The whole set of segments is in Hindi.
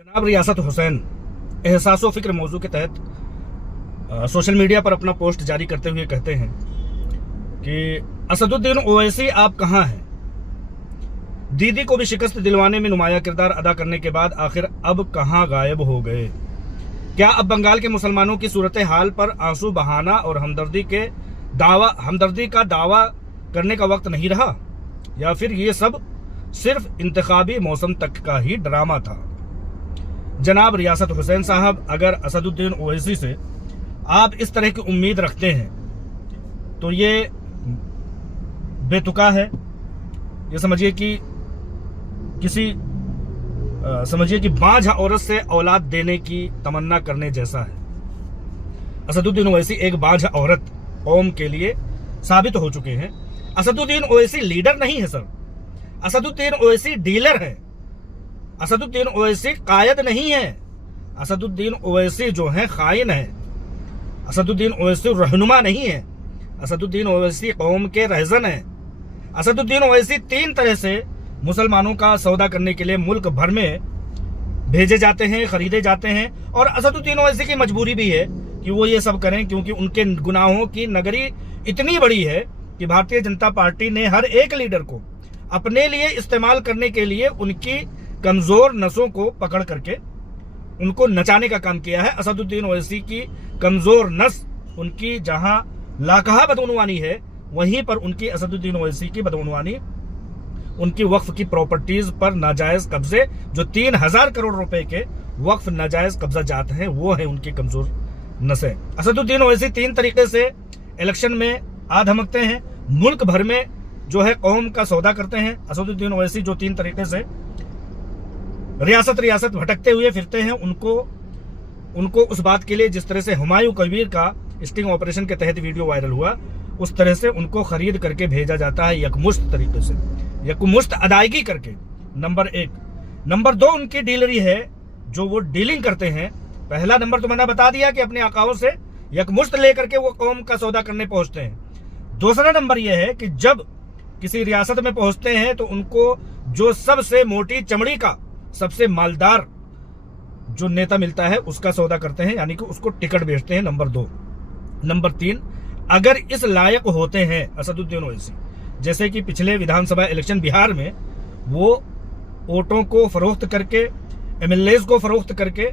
जनाब रियासत हुसैन एहसास व फिक्र मौजू के तहत सोशल मीडिया पर अपना पोस्ट जारी करते हुए कहते हैं कि असदुद्दीन ओवैसी आप कहाँ हैं? दीदी को भी शिकस्त दिलवाने में नुमाया किरदार अदा करने के बाद आखिर अब कहाँ गायब हो गए? क्या अब बंगाल के मुसलमानों की सूरत हाल पर आंसू बहाना और हमदर्दी का दावा करने का वक्त नहीं रहा, या फिर ये सब सिर्फ इंतखाबी मौसम तक का ही ड्रामा था? जनाब रियासत हुसैन साहब, अगर असदुद्दीन ओवैसी से आप इस तरह की उम्मीद रखते हैं तो ये बेतुका है। ये समझिए कि बांझ औरत से औलाद देने की तमन्ना करने जैसा है। असदुद्दीन ओवैसी एक बांझ औरत कौम के लिए साबित हो चुके हैं। असदुद्दीन ओवैसी लीडर नहीं है सर, असदुद्दीन ओवैसी डीलर है। असदुद्दीन ओवैसी कायद नहीं है। असदुद्दीन ओवैसी जो है खाइन है। असदुद्दीन ओवैसी रहनुमा नहीं है। असदुद्दीन ओवैसी कौम के रहजन है। असदुद्दीन ओवैसी 3 तरह से मुसलमानों का सौदा करने के लिए मुल्क भर में भेजे जाते हैं, खरीदे जाते हैं, और असदुद्दीन ओवैसी की मजबूरी भी है कि वो ये सब करें, क्योंकि उनके गुनाहों की नगरी इतनी बड़ी है कि भारतीय जनता पार्टी ने हर एक लीडर को अपने लिए इस्तेमाल करने के लिए उनकी कमजोर नसों को पकड़ करके उनको नचाने का काम किया है। असदुद्दीन ओवैसी की कमजोर नस, उनकी जहां लाकहा बदउनवानी है, वहीं पर उनकी असदुद्दीन ओवैसी की बदउनवानी, उनकी वक्फ की प्रॉपर्टीज पर नाजायज कब्जे, जो 3000 करोड़ रुपए के वक्फ नाजायज कब्जा जाते हैं, वो है उनकी कमजोर नसें। असदुद्दीन ओवैसी 3 तरीके से इलेक्शन में आ धमकते हैं, मुल्क भर में जो है कौम का सौदा करते हैं। असदुद्दीन ओवैसी जो 3 तरीके से रियासत भटकते हुए फिरते हैं, उनको उस बात के लिए, जिस तरह से हुमायूं कबीर का स्टिंग ऑपरेशन के तहत वीडियो वायरल हुआ, उस तरह से उनको खरीद करके भेजा जाता है यकमुश्त तरीके से, यकमुश्त अदायगी करके। नंबर 1। नंबर 2 उनकी डीलरी है, जो वो डीलिंग करते हैं। पहला नंबर तो मैंने बता दिया कि अपने आकाओं से यकमुश्त लेकर के वो कौम का सौदा करने पहुंचते हैं। दूसरा नंबर यह है कि जब किसी रियासत में पहुंचते हैं तो उनको जो सबसे मोटी चमड़ी का, सबसे मालदार जो नेता मिलता है, उसका सौदा करते हैं, यानी कि उसको टिकट बेचते हैं। नंबर 2। नंबर 3, अगर इस लायक होते हैं असदुद्दीन ओवैसी, जैसे कि पिछले विधानसभा इलेक्शन बिहार में वो वोटों को फरोख्त करके, एमएलएज को फरोख्त करके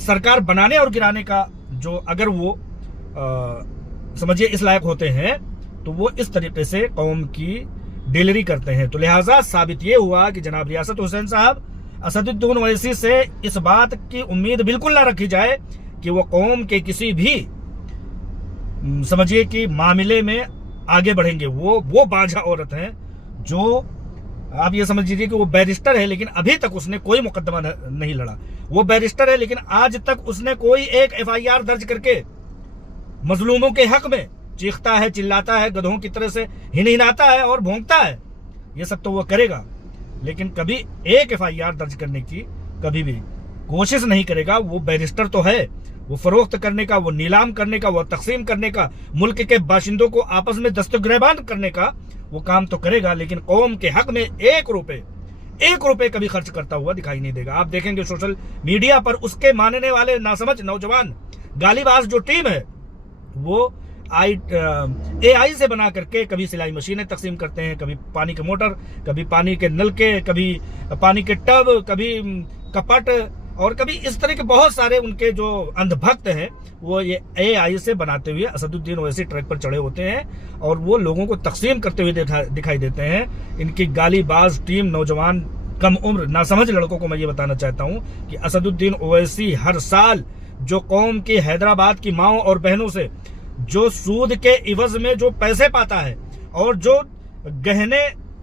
सरकार बनाने और गिराने का, जो अगर वो समझिए इस लायक होते हैं, तो वो इस तरीके से कौम की डीलरी करते हैं। तो लिहाजा साबित ये हुआ कि जनाब रियासत हुसैन साहब, असदुद्दीन ओवैसी से इस बात की उम्मीद बिल्कुल ना रखी जाए कि वो कौम के किसी भी समझिए कि मामले में आगे बढ़ेंगे। वो बांझा औरत है, जो आप ये समझ लीजिए कि वो बैरिस्टर है, लेकिन अभी तक उसने कोई मुकदमा नहीं लड़ा। वो बैरिस्टर है, लेकिन आज तक उसने कोई एक FIR दर्ज करके मजलूमों के हक में चीखता है, चिल्लाता है, गधों की तरह से हिनहिनाता है और भौंकता है। ये सब तो वो करेगा, लेकिन कभी एक FIR दर्ज करने की कभी भी कोशिश नहीं करेगा। वो बैरिस्टर तो है, वो फरोख्त करने का, वो नीलाम करने का, वो तकसीम करने का, मुल्क के बाशिंदों को आपस में दस्तगिरबान करने का वो काम तो करेगा, लेकिन कौम के हक में 1 रुपए कभी खर्च करता हुआ दिखाई नहीं देगा। आप देखेंगे सोशल मीडिया पर उसके मानने वाले नासमझ नौजवान गालीबाज जो टीम है, वो AI से बना करके कभी सिलाई मशीनें तकसीम करते हैं, कभी पानी के मोटर, कभी पानी के नलके, कभी पानी के टब, कभी कपट, और कभी इस तरह के बहुत सारे उनके जो अंधभक्त हैं, वो ये AI से बनाते हुए असदुद्दीन ओवैसी ट्रैक पर चढ़े होते हैं और वो लोगों को तकसीम करते हुए दिखाई देते हैं। इनकी गालीबाज टीम, नौजवान कम उम्र नासमझ लड़कों को मैं ये बताना चाहता हूँ कि असदुद्दीन ओवैसी हर साल जो कौम की हैदराबाद की माओं और बहनों से जो सूद के इवज में जो पैसे पाता है, और जो गहने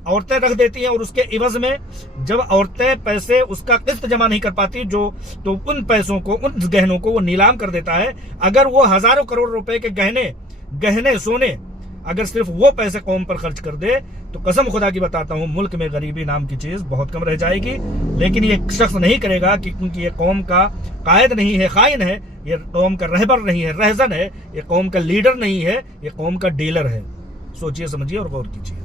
औरतें रख देती हैं, और उसके इवज में जब औरतें पैसे उसका किस्त जमा नहीं कर पाती, तो उन पैसों को, उन गहनों को वो नीलाम कर देता है। अगर वो हजारों करोड़ रुपए के गहने सोने, अगर सिर्फ वो पैसे कौम पर खर्च कर दे, तो कसम खुदा की बताता हूं, मुल्क में गरीबी नाम की चीज बहुत कम रह जाएगी। लेकिन ये शख्स नहीं करेगा, क्योंकि ये कौम का कायद नहीं है, खाइन है, ये कौम का रहबर नहीं है, रहजन है, ये कौम का लीडर नहीं है, ये कौम का डीलर है। सोचिए, समझिए और गौर कीजिए।